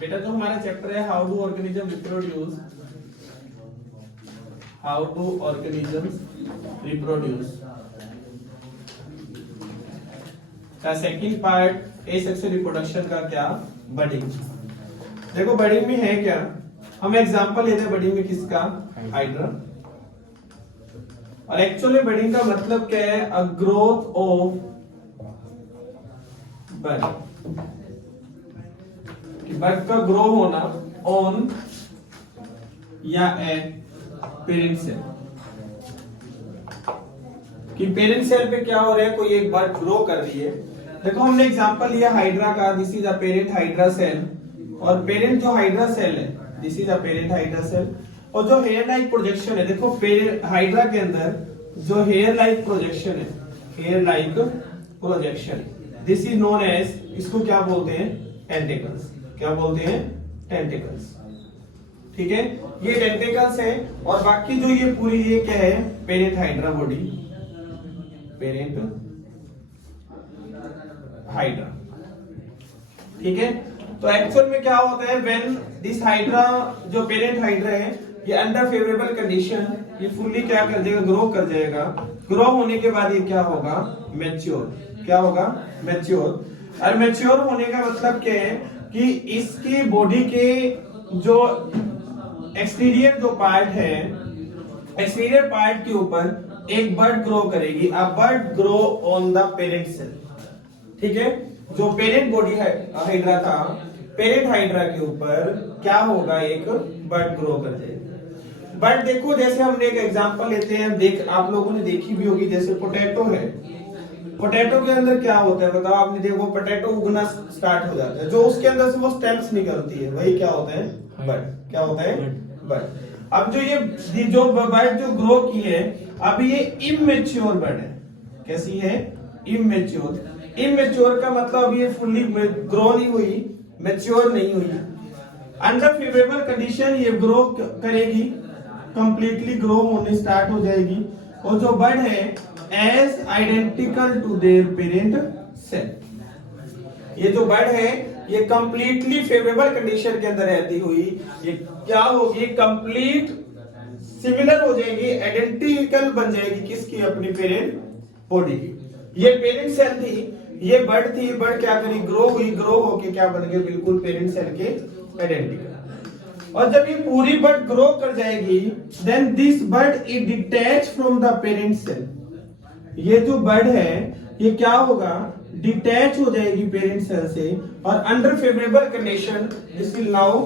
बेटा जो हमारा चैप्टर है how do organism reproduce, how do organisms reproduce का सेकंड पार्ट एसेक्सुअल रिप्रोडक्शन का क्या, बडिंग। देखो बडिंग में है क्या, हम एग्जांपल लेते हैं बडिंग में किसका, हाइड्रा। और एक्चुअली बडिंग का मतलब क्या है, अ ग्रोथ ऑफ बड, कि बड का ग्रो होना ऑन या एट पेरेंट सेल, कि पेरेंट सेल पे क्या हो रहा है, कोई एक बड ग्रो कर रही है। देखो हमने एग्जांपल लिया हाइड्रा का, this is a parent hydra cell, और पेरेंट जो हाइड्रा सेल है this is a parent hydra cell. और जो हेयर लाइक प्रोजेक्शन है, देखो हाइड्रा के अंदर जो हेयर लाइक प्रोजेक्शन है, hair like projection, this is known as, इसको क्या बोलते हैं, टेंटिकल्स। क्या बोलते हैं, टेंटिकल्स। ठीक है, ये टेंटिकल्स है। और बाकी जो ये पूरी ये क्या है, parent hydra body, parent hydra. ठीक है, तो एक्चुअल में क्या होता है, व्हेन दिस हाइड्रा, जो पेरेंट हाइड्रा है, ये अंडर फेवरेबल कंडीशन ये फुल्ली क्या कर देगा, ग्रो कर जाएगा। ग्रो होने के बाद ये क्या होगा, मैच्योर। क्या होगा, मैच्योर। और मैच्योर होने का मतलब क्या है कि इसकी बॉडी के जो एक्सटीरियर जो पार्ट है, एक्सटीरियर पार्ट के ऊपर एक बड ग्रो करेगी, a bud grow on the parent cell. ठीक है, जो पेरेंट बॉडी है हाइड्रा था, पेरेंट हाइड्रा के ऊपर क्या होगा, एक बड ग्रो कर जाएगी। बट देखो जैसे हमने एक एग्जांपल लेते हैं, देख आप लोगों ने देखी भी होगी, जैसे पोटैटो है, पोटैटो के अंदर क्या होता है बताओ आपने, देखो पोटैटो उगना स्टार्ट हो जाता है, जो उसके अंदर से वो स्टेम्स निकलती है वही क्या होता है, बड। क्या होता है, बड। अब जो ये जो बड जो ग्रो की है, अभी ये इमेच्योर बड है। कैसी है, इमेच्योर। इमेच्योर का मतलब ये फुल्ली ग्रो नहीं हुई, मैच्योर नहीं हुई। अंडर फेवरेबल कंडीशन ये ग्रो करेगी, कंप्लीटली ग्रो होने स्टार्ट हो जाएगी। और जो बड है as identical to their parent cell, ये जो बड है ये कंप्लीटली फेवरेबल कंडीशन के अंदर रहती हुई ये क्या होगी, कंप्लीट सिमिलर हो जाएगी, आइडेंटिकल बन जाएगी किसकी, अपनी पेरेंट बॉडी की। ये पेरेंट सेल थी, ये बड थी, बड क्या करी, ग्रो हुई, ग्रो होके क्या बन गई, बिल्कुल पेरेंट सेल के आइडेंटिकल। और जब ये पूरी बड ग्रो कर जाएगी, then this bud is detach from the parent cell. ये जो बड है ये क्या होगा, डिटैच हो जाएगी पेरेंट सेल से, और under favourable condition this will now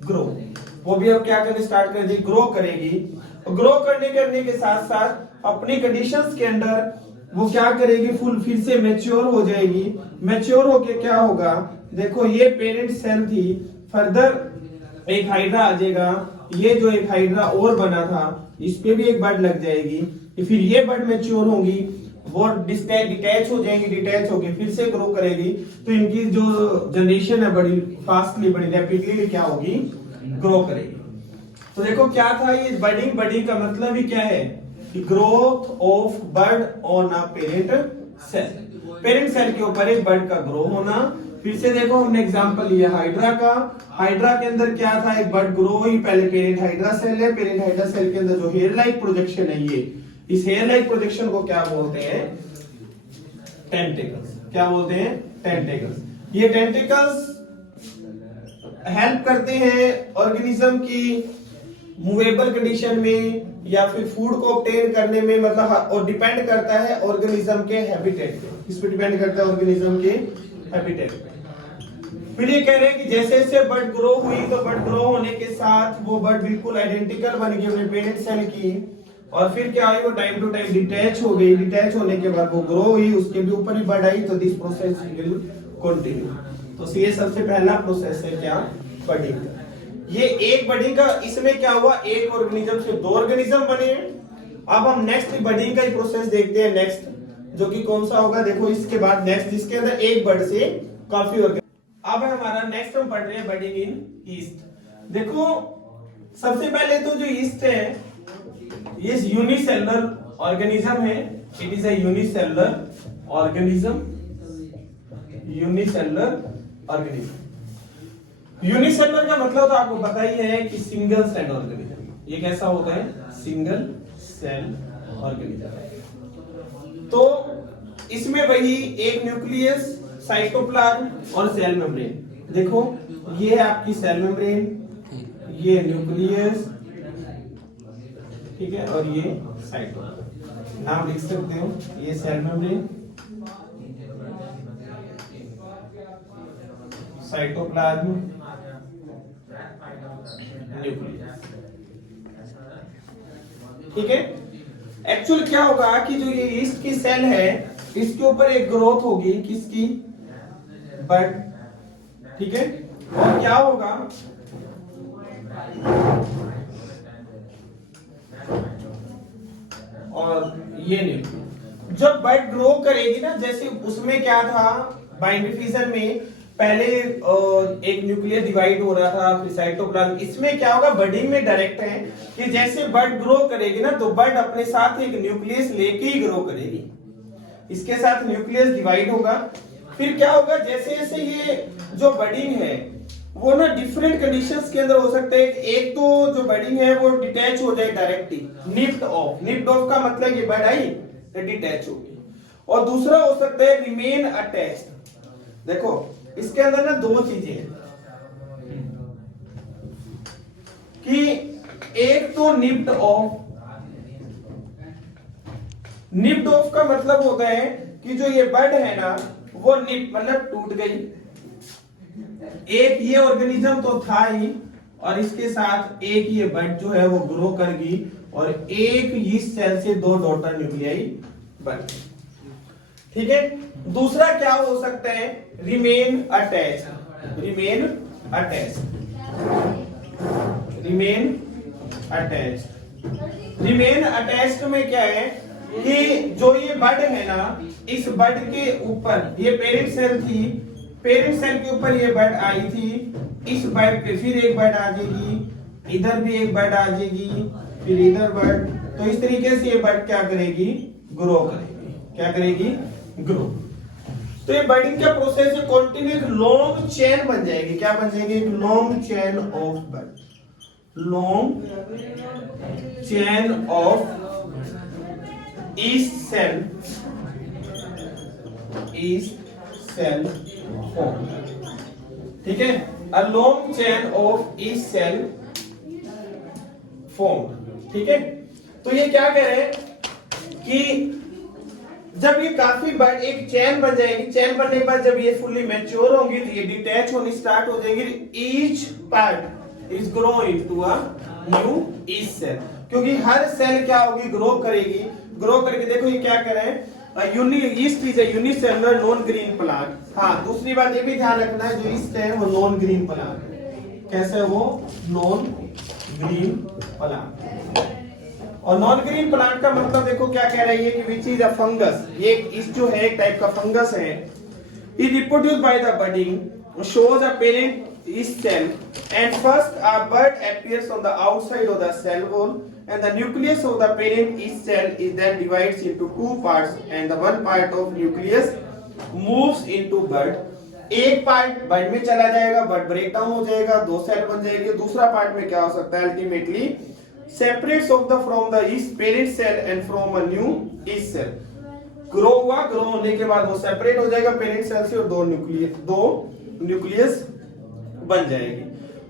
grow. वो भी अब क्या करने स्टार्ट कर देगी, ग्रो करेगी। ग्रो करने के साथ साथ अपनी कंडीशंस के अंदर वो क्या करेगी, फुल फिर से मैच्योर हो जाएगी। मैच्योर होके क्या होगा, देखो ये पेरेंट सेल थी, फर्दर एक हाइड्रा आ जाएगा, ये जो एक हाइड्रा और बना था इस पे भी एक बड लग जाएगी, फिर ये बड मैच्योर होंगी, वो डिटैच हो जाएंगी, डिटैच होके फिर से ग्रो करेगी। तो इनकी जो जनरेशन है बड़ी फास्टली, बड़ी रैपिडली क्या होगी, ग्रो करेगी। तो देखो क्या था ये बडिंग, बडिंग का मतलब ही क्या है, growth of bud on a parent cell, parent cell के ऊपर एक बड का ग्रो होना। फिर से देखो हमने एग्जांपल लिया हाइड्रा का, हाइड्रा के अंदर क्या था, एक बड ग्रो हुई, पहले पेरेंट हाइड्रा सेल है, पेरेंट हाइड्रा सेल के अंदर जो हेयर लाइक प्रोजेक्शन है, ये इस हेयर लाइक प्रोजेक्शन को क्या बोलते हैं, टेंटिकल्स। क्या बोलते हैं, टेंटिकल्स। ये टेंटिकल्स हेल्प करते हैं ऑर्गेनिज्म की मूवेबल कंडीशन में या फिर फूड को ऑब्टेन करने में, मतलब और डिपेंड करता है ऑर्गेनिज्म के हैबिटेट पे। किस पे डिपेंड करता है, ऑर्गेनिज्म के हैबिटेट पे। फिर ये कह रहे हैं कि जैसे जैसे बड ग्रो हुई, तो बड ग्रो होने के साथ वो बड बिल्कुल आइडेंटिकल बन गई अपने पेरेंट सेल की, और फिर क्या हुई, वो टाइम टू टाइम डिटैच हो गई। डिटैच होने के बाद वो ग्रो हुई, उसके भी ऊपर ही बड आई, तो दिस प्रोसेस विल कंटिन्यू। तो ये सबसे पहला प्रोसेस है क्या, बडिंग। ये एक बडिंग का, इसमें क्या हुआ, एक ऑर्गेनिज्म से दो ऑर्गेनिज्म बने। अब हम नेक्स्ट बडिंग का ही प्रोसेस देखते हैं, नेक्स्ट जो कि कौन सा होगा, देखो इसके बाद नेक्स्ट जिसके अंदर एक बड से काफी ऑर्गेनिज्म। अब हमारा नेक्स्ट हम पढ़ रहे हैं बडिंग इन ईस्ट। देखो सबसे पहले तो जो ईस्ट है ये यूनिसेलुलर ऑर्गेनिज्म है, it is a unicellular organism, unicellular organism. Unicellular का मतलब तो आपको पता ही है कि सिंगल सेल ऑर्गेनिज्म। ये कैसा होता है? Single cell organism. तो इसमें वही एक न्यूक्लियस, साइटोप्लाज्म और सेल मेम्ब्रेन। देखो ये है आपकी सेल मेम्ब्रेन, ये न्यूक्लियस, ठीक है, और ये साइटोप्लाज्म। नाम लिख सकते हो, ये सेल मेम्ब्रेन, साइटोप्लाज्म, न्यूक्लियस। ठीक है। एक्चुअल क्या होगा कि जो ये ईस्ट की सेल है, इसके ऊपर एक ग्रोथ होगी, किसकी? बड। ठीक है। और क्या होगा? और ये न्यूक्लियस जब बड ग्रो करेगी ना, जैसे उसमें क्या था बाइंड डिफिजन में, पहले एक न्यूक्लियस डिवाइड हो रहा था, फिर साइटोप्लाज्म। इसमें क्या होगा, बडिंग में डायरेक्ट है कि जैसे बड ग्रो करेगी ना, तो बड अपने साथ एक न्यूक्लियस लेके ही ग्रो करेगी। इसके साथ न्यूक्लियस डिवाइड होगा। फिर क्या होगा, जैसे जैसे ये जो बडिंग है वो ना डिफरेंट कंडीशंस के अंदर हो सकते हैं। एक तो जो बडिंग है वो डिटैच हो जाए directly, nipped of. Nipped of का मतलब ये बड आई डिटैच होगी। और दूसरा हो सकता है रिमेन अटैच्ड। देखो इसके अंदर ना दो चीजें हैं कि एक तो निप्ड ऑफ। निप्ड ऑफ का मतलब होता है कि जो ये बड है ना, वो निप मतलब टूट गई। एक ये ऑर्गेनिज्म तो था ही, और इसके साथ एक ये बड जो है वो ग्रो करगी, और एक यीस्ट सेल से दो डॉटर न्यूक्लियाई बन। ठीक है। दूसरा क्या हो सकता है, remain attached. Remain attached, remain attached. Remain attached में क्या है कि जो ये बड है ना, इस बड के ऊपर ये पेरेंट सेल थी, पेरेंट सेल के ऊपर ये बड आई थी, इस बड पे फिर एक बड आ जाएगी, इधर भी एक बड आ जाएगी, फिर इधर बड। तो इस तरीके से ये बड क्या करेगी, ग्रो करेगी। क्या करेगी, ग्रो। तो ये बडिंग का प्रोसेस है, कंटिन्यू लॉन्ग चेन बन जाएगी। क्या बन जाएगी, एक long chain of bud, long chain of yeast cell, yeast cell form. ठीक है, a long chain of yeast cell form. ठीक है। तो ये क्या कह रहे हैं कि जब ये काफी बड़ एक चेन बन जाएगी, चेन बनने के बाद जब ये फुल्ली मैच्योर होंगी तो ये डिटैच होनी स्टार्ट हो जाएंगी। Each part is grow into a new yeast cell, क्योंकि हर सेल क्या होगी, ग्रो करेगी। ग्रो करके देखो ये क्या कर रहे हैं, east is a unicellular non green plant. हाँ, दूसरी बात ये भी ध्यान रखना है, जो ईस्ट है वो नॉन ग्रीन प्लांट। कैसे वो नॉन ग्रीन प्लांट। और नॉन ग्रीन प्लांट का मतलब देखो क्या कह रही है कि विच इज अ फंगस। ये इस जो है एक टाइप का फंगस है। It reproduced by the budding, shows a parent yeast cell, and first a bud appears on the outside of the cell wall, and the nucleus of the parent yeast cell is then divides into two parts, and the one part of nucleus moves into bud. एक part बड में चला जाएगा, बड break down हो जाएगा, दो cell बन जाएगी। दूसरा पार्ट में क्या हो सकता है, ultimately separates of the from the yeast parent cell and from a new yeast cell. Grow हुआ, ग्रो होने के बाद वो सेपरेट हो जाएगा पेरेंट सेल से, और दो न्यूक्लियस बन जाएगी।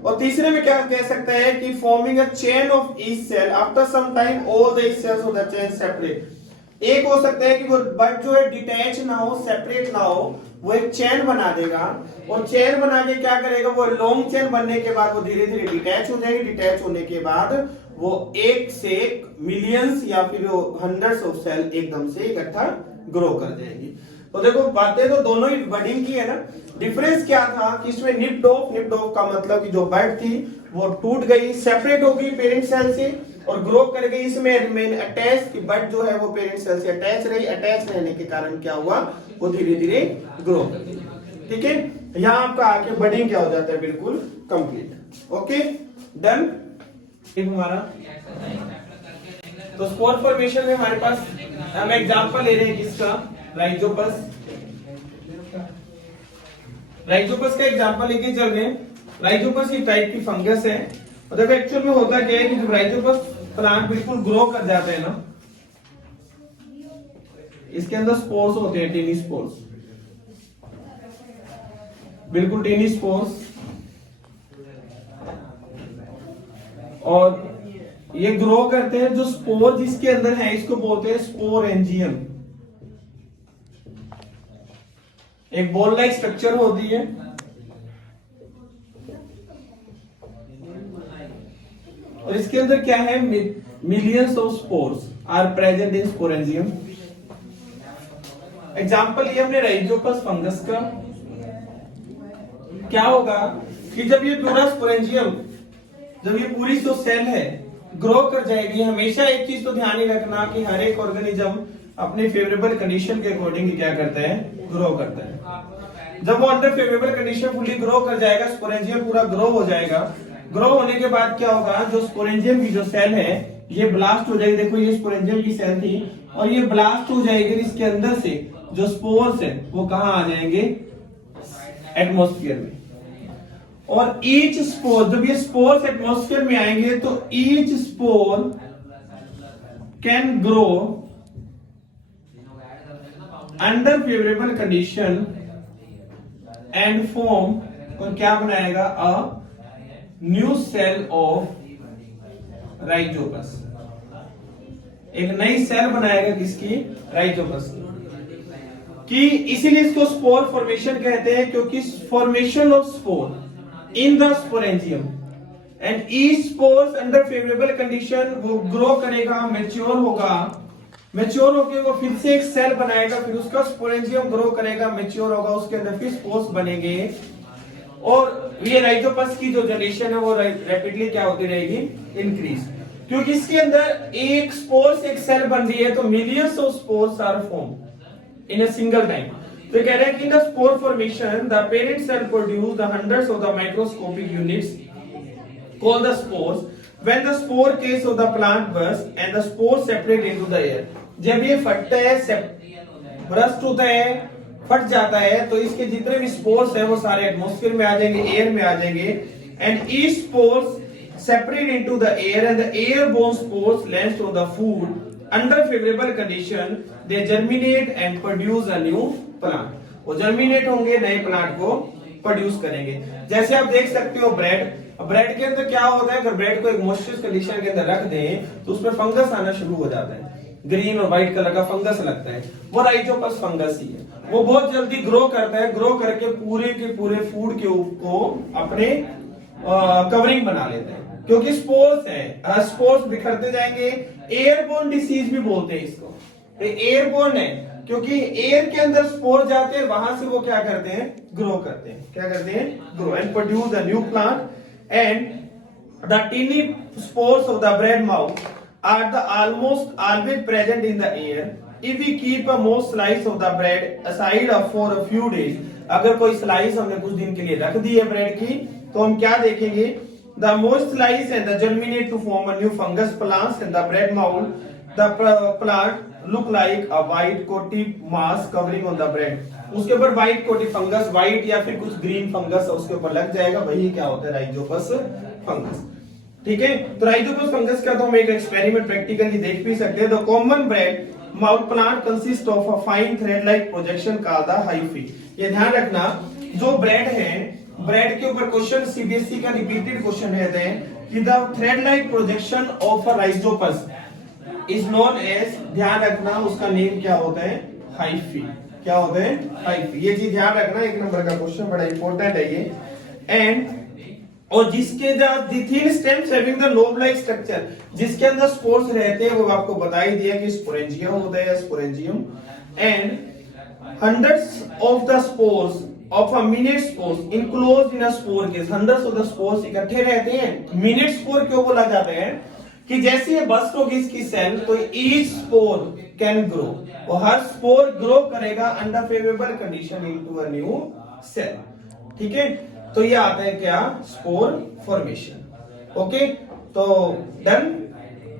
और तीसरे में क्या कह सकते हैं कि forming a chain of yeast cell, after some time all the yeast cells of the chain separate. एक हो सकता है कि वो बड जो है डिटैच ना हो, सेपरेट ना हो, वो एक चेन बना देगा, और चेन बना के क्या करेगा, वो लॉन्ग चेन बनने के बाद वो धीरे धीरे डिटैच हो जाएगी। डिटैच होने के बाद वो एक से एक मिलियंस या फिर हंड्रेड्स ऑफ सेल एकदम से इकट्ठा ग्रो कर जाएगी। तो देखो बातें तो दोनों ही बडिंग की है ना। डिफरेंस क्या था कि इसमें निप्ड ऑफ का मतलब कि जो बड थी वो टूट गई, सेपरेट हो गई पेरेंट सेल से और ग्रो कर गई। इसमें रिमेन अटैच की बड जो है वो पेरेंट सेल से अटैच रही। अटैच रहने के कारण क्या हुआ, वो धीरे धीरे ग्रो कर गई। ठीक है, यहाँ आपका आके बडिंग क्या हो जाता है, बिल्कुल कंप्लीट। Okay, done. हमारा तो स्पोर फॉर्मेशन में हमारे पास हम एग्जांपल ले रहे हैं किसका, राइजोपस। राइजोपस का एग्जांपल लेके चल रहे हैं। राइजोपस एक टाइप की फंगस है। और देखो एक्चुअल में होता क्या है कि जब राइजोपस प्लांट बिल्कुल ग्रो कर जाते हैं ना, इसके अंदर स्पोर्स होते हैं, टीनी स्पोर्स, बिल्कुल टीनी स्पोर्स। और ये ग्रो करते हैं, जो स्पोर जिसके अंदर है इसको बोलते हैं स्पोरेंजियम। एक बॉल लाइक स्ट्रक्चर होती है, और इसके अंदर क्या है, millions of spores are present in sporangium. Example ये हमने राइजोपस फंगस का। क्या होगा कि जब ये पूरा स्पोरेंजियम, जब ये पूरी जो सेल है ग्रो कर जाएगी, हमेशा एक चीज तो ध्यान ही रखना कि हर एक ऑर्गेनिज्म अपने फेवरेबल कंडीशन के अकॉर्डिंग क्या करता है, ग्रो करता है। जब वो under favourable condition fully grow कर जाएगा, स्पोरेंजियम पूरा ग्रो हो जाएगा। ग्रो होने के बाद क्या होगा, जो स्पोरेंजियम की जो सेल है ये ब्लास्ट हो जाएगी। देखो ये स्पोरेंजियम की सेल थी और ये ब्लास्ट हो जाएगी, इसके अंदर से जो स्पोर्स है वो कहां आ जाएंगे, एटमॉस्फेयर में। और ईच स्पोर, जब ये स्पोर्स एटमॉस्फेयर में आएंगे तो each spore can grow under favourable condition and form, और क्या बनाएगा, a new cell of rhizopus. एक नई सेल बनाएगा किसकी, राइजोपस की। इसीलिए इसको स्पोर फॉर्मेशन कहते हैं, क्योंकि formation of spore in the sporangium and each spores under favourable condition वो ग्रो करेगा, मैच्योर होगा, मैच्योर होके वो फिर से एक सेल बनाएगा, फिर उसका स्पोरेंजियम ग्रो करेगा, मैच्योर होगा, उसके अंदर फिर स्पोर्स बनेंगे। और ये राइजोपस की जो जनरेशन है वो रैपिडली क्या होती रहेगी, इंक्रीज, क्योंकि इसके अंदर एक स्पोर से एक सेल बन रही है, तो millions of spores are form in a single time. तो कह रहे हैं कि in the spore formation the parent cell produce the hundreds of the microscopic units called the spores. When the spore case of the plant bursts and the spores separate into the air, जब ये फटता है, burst होता है, फट जाता है, तो इसके जितने भी स्पोर्स हैं वो सारे एटमॉस्फेयर में आ जाएंगे, एयर में आ जाएंगे। And each spores separate into the air and the airborne spores land on the food under favourable condition, they germinate and produce a new plant. वो जर्मिनेट होंगे, नए प्लांट को प्रोड्यूस करेंगे। जैसे आप देख सकते हो ब्रेड, ब्रेड के अंदर क्या होता है, अगर ब्रेड को एक मॉइस्चर कंडीशन के अंदर रख दें तो उसमें फंगस आना शुरू हो जाता है, ग्रीन और व्हाइट कलर का फंगस लगता है, वो राइजोपस फंगस ही है। वो बहुत जल्दी ग्रो करता है, ग्रो करके पूरे के पूरे फूड के को अपने कवरिंग बना लेते हैं, क्योंकि स्पोर्स है, स्पोर्स बिखरते जाएंगे। एयरबोर्न डिसीज भी बोलते हैं इसको, एयरबोर्न है क्योंकि एयर के अंदर स्पोर जाते हैं, वहां से वो क्या करते हैं, ग्रो करते हैं। क्या करते हैं, grow and produce a new plant. And the tiny spores of the bread mould are the almost always present in the air if we keep a moist slice of the bread aside for a few days. अगर कोई slice हमने कुछ दिन के लिए रख दी है bread की, तो हम क्या देखेंगे, the moist slice and the germinate to form a new fungus plants in the bread mould, the plant look like a white coated mass covering on the bread। उसके ऊपर व्हाइट कोटी फंगस, व्हाइट या फिर कुछ green fungus उसके ऊपर लग जाएगा, वही क्या होता है, राइजोपस फंगस। ठीक है, तो राइजोपस फंगस का तो हम एक एक्सपेरिमेंट प्रैक्टिकली देख भी सकते हैं। The common bread mould plant consist of a fine thread like projection called the hyphae. ये ध्यान रखना, जो ब्रेड है, ब्रेड के ऊपर क्वेश्चन सीबीएसई का रिपीटेड क्वेश्चन रहते हैं कि the thread like projection of a rhizopus is known as, ध्यान रखना उसका नेम क्या होता है, हाइफी। क्या होता है, हाइफी। ये चीज ध्यान रखना, एक नंबर का क्वेश्चन, बड़ा इंपॉर्टेंट है ये। एंड और जिसके thin stems having the lobe like structure, जिसके अंदर स्पोर्स रहते हैं, वो आपको बता ही दिया कि स्पोरेंजियम होता है, sporangium. And hundreds of the spores of a minute spores enclosed in a spore case, hundreds of the spores इकट्ठे रहते हैं। मिनट स्पोर क्यों बोला जाता है कि जैसे ये बस्ट होगी इसकी सेल, तो ईच स्पोर कैन ग्रो, और हर स्पोर ग्रो करेगा under favourable condition into a new cell. ठीक है, तो ये आता है क्या, स्पोर फॉर्मेशन। ओके, तो डन।